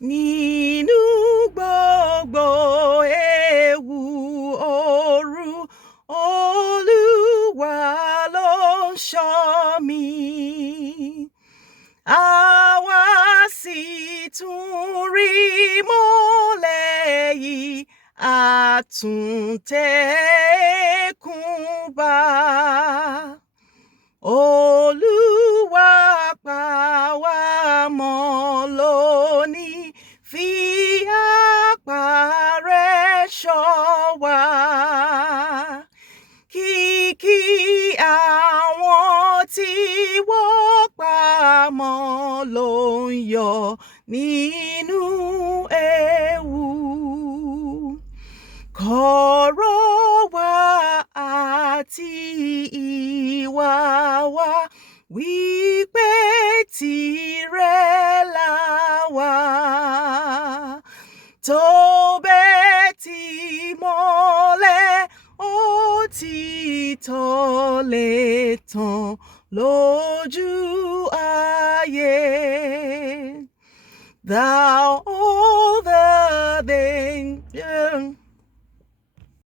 Nínú gbogbo ewu òru, Olúwa ló ń ṣọ́ mi. Àwa sì tún rí ìmọ́lẹ̀ yìí, a tún tẹkùn bá. Olúwa pa wá mọ́ lónìí, fi apá rẹ̀ ṣọ́ wa. Kìkì àwọn tí wọ́n pamọ́ ló ń yọ̀ nínú ewu. Kọ̀rọ̀ wa àti ìwà wa wípé tìrẹ là wà. Tó bẹ́ẹ̀ tí mọ́lẹ̀ òtítọ́ lè tàn lójú ayé. Thou all the danger